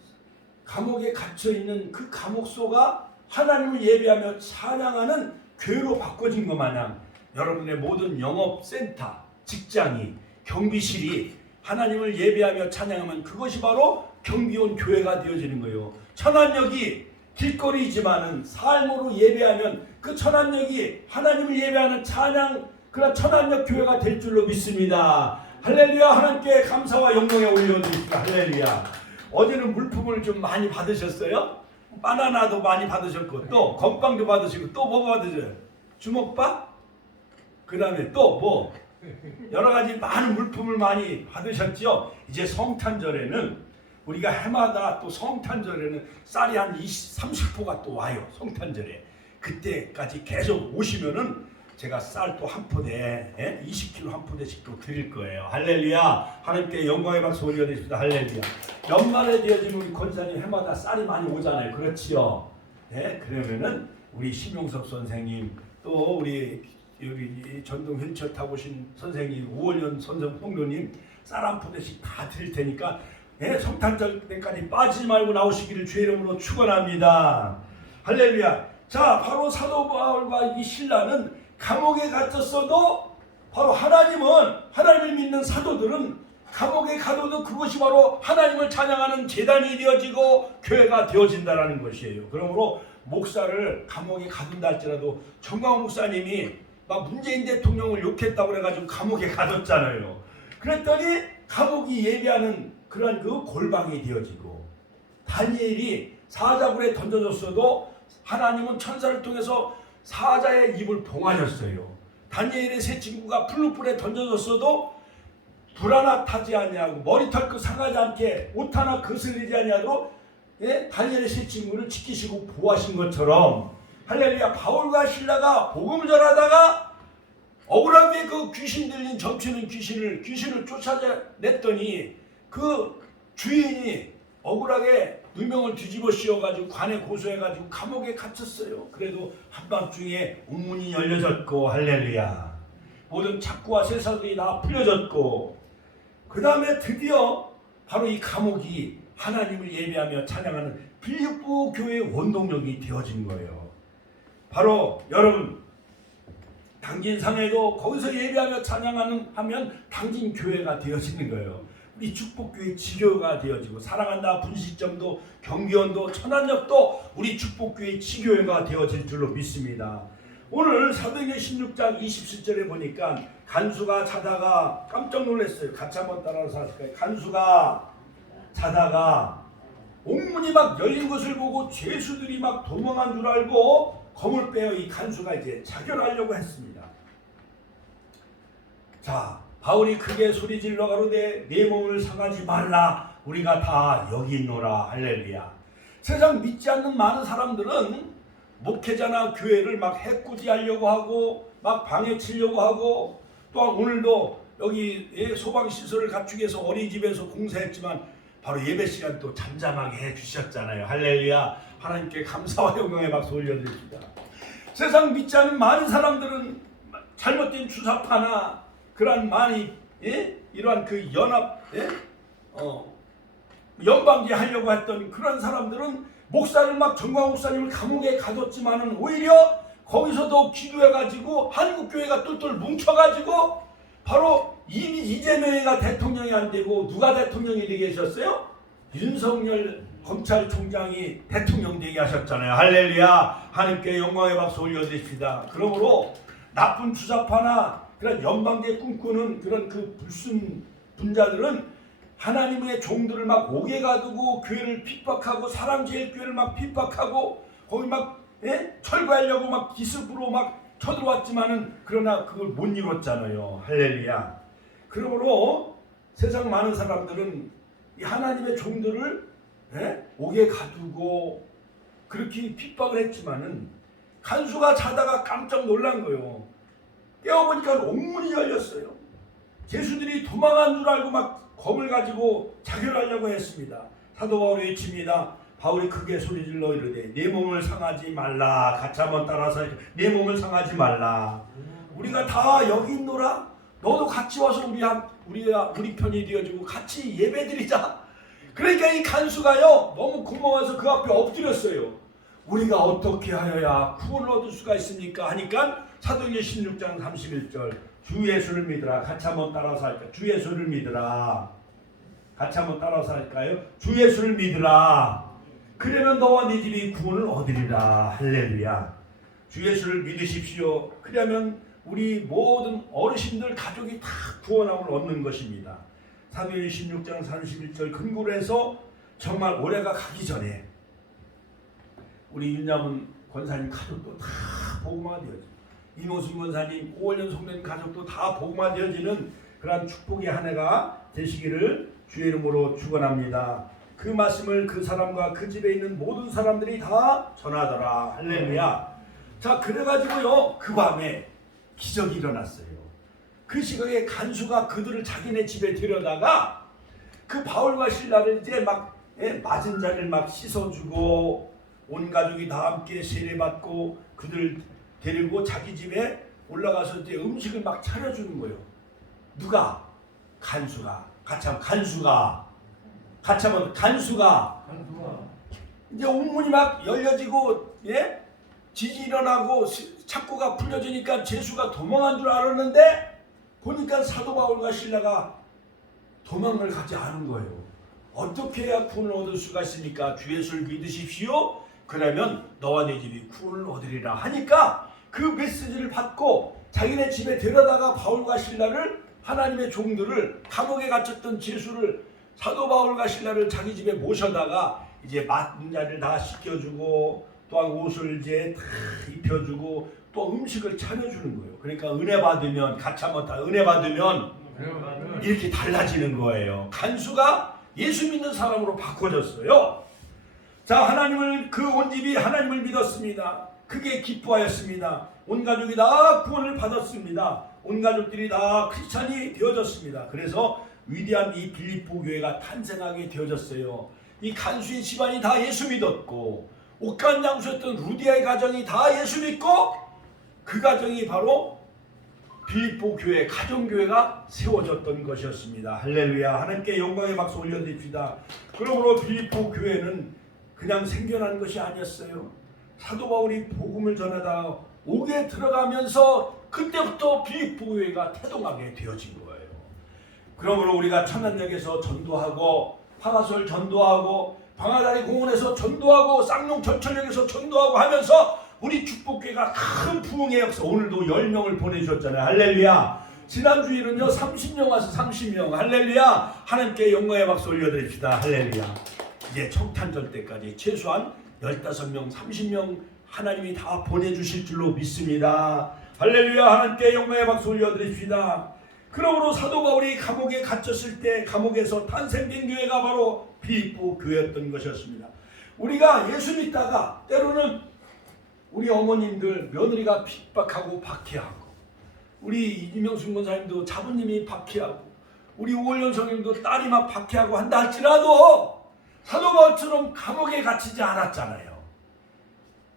감옥에 갇혀있는 그 감옥소가 하나님을 예배하며 찬양하는 교회로 바꿔진 것 마냥 여러분의 모든 영업센터, 직장이, 경비실이 하나님을 예배하며 찬양하면 그것이 바로 경비원 교회가 되어지는 거예요. 천안역이 길거리이지만은 삶으로 예배하면 그 천안역이 하나님을 예배하는 찬양, 그런 천안역 교회가 될 줄로 믿습니다. 할렐루야. 하나님께 감사와 영광에 올려드립니다. 할렐루야. 어제는 물품을 좀 많이 받으셨어요? 바나나도 많이 받으셨고, 또 건빵도 받으시고, 또 뭐 받으셔요? 주먹밥? 그 다음에 또 뭐? 여러 가지 많은 물품을 많이 받으셨죠? 이제 성탄절에는 우리가 해마다 또 성탄절에는 쌀이 한 30포가 또 와요. 성탄절에. 그때까지 계속 오시면은 제가 쌀 또 한 포대, 20kg 한 포대씩 또 드릴 거예요. 할렐루야. 하나님께 영광의 박수 올려드립니다. 할렐루야. 연말에 되어지면 우리 권사님 해마다 쌀이 많이 오잖아요. 그렇지요? 네, 그러면은 우리 심용석 선생님, 또 우리 여기 전동 휠체어 타고 오신 선생님, 우월년 선생님 쌀 한 포대씩 다 드릴 테니까 성탄절 때까지 빠지지 말고 나오시기를 주의 이름으로 축원합니다. 할렐루야. 자, 바로 사도 바울과 이 신라는 감옥에 갇혔어도 바로 하나님을 믿는 사도들은 감옥에 가둬도 그것이 바로 하나님을 찬양하는 제단이 되어지고 교회가 되어진다는 것이에요. 그러므로 목사를 감옥에 가둔다 할지라도 정광훈 목사님이 막 문재인 대통령을 욕했다고 그래가지고 감옥에 가뒀잖아요. 그랬더니 감옥이 예배하는 그런 그 골방이 되어지고, 다니엘이 사자굴에 던져졌어도 하나님은 천사를 통해서 사자의 입을 봉하셨어요. 다니엘의 세 친구가 풀무불에 던져졌어도 불 하나 타지 아니하고 머리털 상하지 않게 옷 하나 거슬리지 아니하도록 다니엘의 세 친구를 지키시고 보호하신 것처럼, 할렐루야. 바울과 신라가 복음을 전하다가 억울하게 그 귀신 들린 점치는 귀신을 쫓아냈더니 그 주인이 억울하게 누명을 뒤집어 씌워가지고 관에 고소해가지고 감옥에 갇혔어요. 그래도 한밤중에 옥문이 열려졌고, 할렐루야. 모든 착구와 세사들이 다 풀려졌고, 그 다음에 드디어 바로 이 감옥이 하나님을 예배하며 찬양하는 빌립보 교회의 원동력이 되어진 거예요. 바로 여러분, 당진상에도 거기서 예배하며 하면 당진 교회가 되어지는 거예요. 우리 축복교회 지교가 되어지고, 사랑한다 분식점도 경기원도 천안역도 우리 축복교회 지교회가 되어질 줄로 믿습니다. 오늘 사도행전 16장 27절에 보니까 간수가 자다가 깜짝 놀랐어요. 같이 한번 따라서 하실까요? 간수가 자다가 옥문이 막 열린 것을 보고 죄수들이 막 도망한 줄 알고 검을 빼어 이 간수가 이제 자결하려고 했습니다. 자, 바울이 크게 소리질러 가로되 내 몸을 상하지 말라, 우리가 다 여기 있노라. 할렐루야. 세상 믿지 않는 많은 사람들은 목회자나 교회를 막 해코지하려고 하고 막 방해치려고 하고, 또한 오늘도 여기 소방시설을 갖추기 위해서 어린이집에서 공사했지만 바로 예배 시간 또 잠잠하게 해주셨잖아요. 할렐루야. 하나님께 감사와 영광의 박수 올려드립니다. 세상 믿지 않는 많은 사람들은 잘못된 주사파나 그러한 많이 이러한 그 연방제 하려고 했던 그런 사람들은 목사를 막 정광 목사님을 감옥에 가뒀지만은 오히려 거기서도 기도해가지고 한국교회가 똘똘 뭉쳐가지고 바로 이미 이재명이가 대통령이 안 되고 누가 대통령이 되게 하셨어요? 윤석열 검찰총장이 대통령 되게 하셨잖아요. 할렐루야. 하나님께 영광의 박수 올려드립니다. 그러므로 나쁜 주사파나 그런 연방제 꿈꾸는 그런 그 불순 분자들은 하나님의 종들을 막 옥에 가두고 교회를 핍박하고 사랑제일교회를 막 핍박하고 거기 막 철거하려고 막 기습으로 막 쳐들어왔지만은 그러나 그걸 못 이뤘잖아요. 할렐루야. 그러므로 세상 많은 사람들은 이 하나님의 종들을 옥에 가두고 그렇게 핍박을 했지만은 간수가 자다가 깜짝 놀란 거예요. 깨어보니까 옥문이 열렸어요. 죄수들이 도망한 줄 알고 막 검을 가지고 자결하려고 했습니다. 사도 바울이 외칩니다. 바울이 크게 소리질러 이르되 내 몸을 상하지 말라. 같이 한번 따라서 내 몸을 상하지 말라. 우리가 다 여기 있노라. 너도 같이 와서 우리 편이 되어주고 같이 예배드리자. 그러니까 이 간수가요 너무 고마워서 그 앞에 엎드렸어요. 우리가 어떻게 하여야 구원을 얻을 수가 있습니까? 하니까 사도행전 16장 31절 주 예수를 믿으라. 같이 한번 따라서 할까요? 주 예수를 믿으라. 같이 한번 따라서 할까요? 주 예수를 믿으라. 그러면 너와 네 집이 구원을 얻으리라. 할렐루야. 주 예수를 믿으십시오. 그러면 우리 모든 어르신들 가족이 다 구원함을 얻는 것입니다. 사도행전 16장 31절 근거로 해서 정말 올해가 가기 전에 우리 윤자문 권사님 가족도 다 복음화 되어지고 이노순 권사님 오월년 성된 가족도 다 복음화 되어지는 그러한 축복의 한 해가 되시기를 주의 이름으로 축원합니다. 그 말씀을 그 사람과 그 집에 있는 모든 사람들이 다 전하더라. 할렐루야. 자, 그래가지고요 그 밤에 기적이 일어났어요. 그 시각에 간수가 그들을 자기네 집에 데려다가 그 바울과 실라를 이제 막 맞은 자를 막 씻어주고 온 가족이 다 함께 세례받고 그들 데리고 자기 집에 올라가서 이제 음식을 막 차려주는 거예요. 누가? 간수가. 같이 한번 간수가. 같이 한번 간수가. 이제 옥문이 막 열려지고 지지 일어나고 착고가 풀려지니까 죄수가 도망한 줄 알았는데 보니까 사도 바울과 실라가 도망을 가지 않은 거예요. 어떻게 해야 구원을 얻을 수가 있습니까? 주 예수를 믿으십시오. 그러면 너와 네 집이 구원을 얻으리라 하니까 그 메시지를 받고 자기네 집에 데려다가 바울과 실라를 하나님의 종들을 감옥에 갇혔던 죄수를 사도 바울과 실라를 자기 집에 모셔다가 이제 맞은 자를 다 씻겨주고 또한 옷을 이제 다 입혀주고 또 음식을 차려주는 거예요. 그러니까 은혜 받으면 같이 한번 다 은혜 받으면 이렇게 달라지는 거예요. 간수가 예수 믿는 사람으로 바꿔졌어요. 자, 하나님을 그 온 집이 하나님을 믿었습니다. 크게 기뻐하였습니다. 온 가족이 다 구원을 받았습니다. 온 가족들이 다 크리스찬이 되어졌습니다. 그래서 위대한 이 빌립보 교회가 탄생하게 되어졌어요. 이 간수의 집안이 다 예수 믿었고 옥간 장수였던 루디아의 가정이 다 예수 믿고 그 가정이 바로 빌립보 교회 가정교회가 세워졌던 것이었습니다. 할렐루야. 하나님께 영광의 박수 올려드립시다. 그러므로 빌립보 교회는 그냥 생겨난 것이 아니었어요. 사도 바울이 복음을 전하다 옥에 들어가면서 그때부터 빌립보 교회가 태동하게 되어진 거예요. 그러므로 우리가 천안역에서 전도하고 파라솔 전도하고 방아다리 공원에서 전도하고 쌍용 전철역에서 전도하고 하면서 우리 축복교회가 큰 부흥의 역사, 오늘도 10명을 보내주셨잖아요. 할렐루야. 지난주일은요 30명 와서 30명. 할렐루야. 하나님께 영광의 박수 올려드립시다. 할렐루야. 이제 청탄절 때까지 최소한 15명 30명 하나님이 다 보내주실 줄로 믿습니다. 할렐루야. 하나님께 영광의 박수 올려드립시다. 그러므로 사도 바울이 감옥에 갇혔을 때 감옥에서 탄생된 교회가 바로 빌립보 교회였던 것이었습니다. 우리가 예수 믿다가 때로는 우리 어머님들 며느리가 핍박하고 박해하고 우리 이명순 권사님도 자부님이 박해하고 우리 오월년 성님도 딸이 막 박해하고 한다 할지라도 사도 바울처럼 감옥에 갇히지 않았잖아요.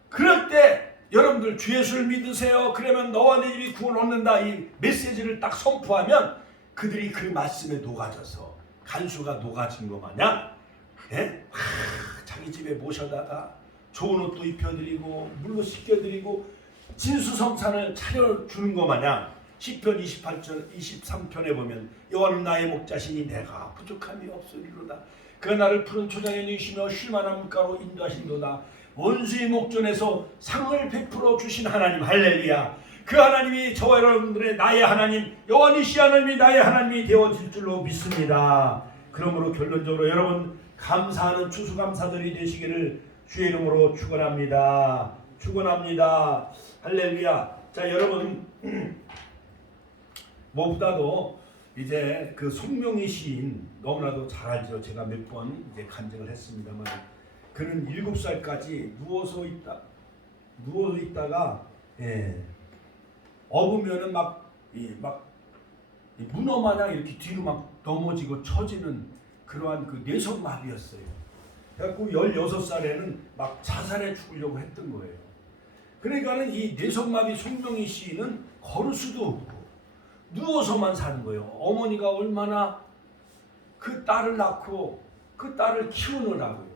그럴 때 여러분들 주 예수를 믿으세요. 그러면 너와 내 집이 구원 얻는다. 이 메시지를 딱 선포하면 그들이 그 말씀에 녹아져서 간수가 녹아진 것 마냥 자기 집에 모셔다가 좋은 옷도 입혀드리고 물로 씻겨드리고 진수성찬을 차려주는 것 마냥 시편 28절 23편에 보면 여호와는 나의 목자시니 내가 부족함이 없으리로다. 그 나를 푸른 초장에 누이시며 쉴만한 물가로 인도하신도다. 원수의 목전에서 상을 베풀어 주신 하나님. 할렐루야. 그 하나님이 저와 여러분들의 나의 하나님 여호와 니시 하나님이 나의 하나님이 되어질 줄로 믿습니다. 그러므로 결론적으로 여러분 감사하는 추수감사들이 되시기를 주의 이름으로 축원합니다. 축원합니다. 할렐루야. 자, 여러분 무엇보다도 이제 그 송명희 시인 너무나도 잘 알죠. 제가 몇 번 이제 간증을 했습니다만 그는 7살까지 누워서 있다가 업으면은 막 문어 마냥 이렇게 뒤로 막 넘어지고 처지는 그러한 그 뇌성마비였어요. 그래갖고 16살에는 막 자살해 죽으려고 했던 거예요. 그러니까는 이 뇌성마비 송명희 시인은 걸을 수도 없고 누워서만 사는 거예요. 어머니가 얼마나 그 딸을 낳고 그 딸을 키우느라고요.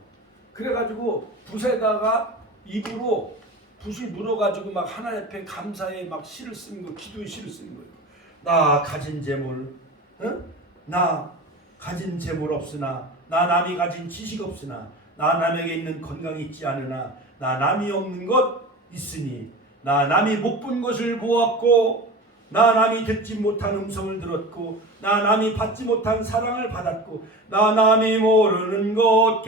그래가지고 붓에다가 입으로 붓을 물어가지고 막 하나님 앞에 감사의 막 시를 쓰는 거, 기도의 시를 쓰는 거예요. 나 가진 재물, 나 가진 재물 없으나, 나 남이 가진 지식 없으나, 나 남에게 있는 건강이 있지 않으나, 나 남이 없는 것 있으니, 나 남이 못 본 것을 보았고, 나 남이 듣지 못한 음성을 들었고, 나 남이 받지 못한 사랑을 받았고, 나 남이 모르는 것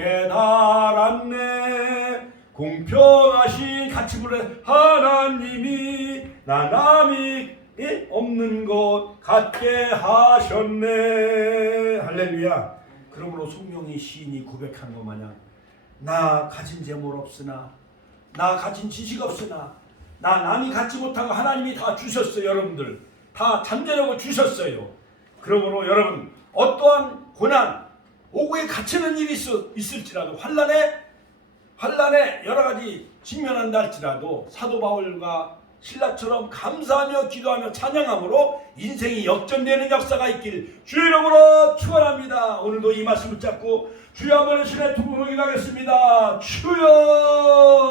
깨달았네. 공평하신 가치부를 하나님이 나 남이 없는 것 같게 하셨네. 할렐루야. 그러므로 송명희 시인이 고백한 것 마냥 나 가진 재물 없으나, 나 가진 지식 없으나, 나 남이 갖지 못한 거 하나님이 다 주셨어요. 여러분들 다 잠재력을 주셨어요. 그러므로 여러분 어떠한 고난 오고에 갇히는 일이 있을지라도 환난에 여러 가지 직면한다 할지라도 사도 바울과 신라처럼 감사하며 기도하며 찬양함으로 인생이 역전되는 역사가 있길 주의 이름으로 축원합니다. 오늘도 이 말씀 붙잡고 주여 한번 신의 두분을 기도하겠습니다. 주여.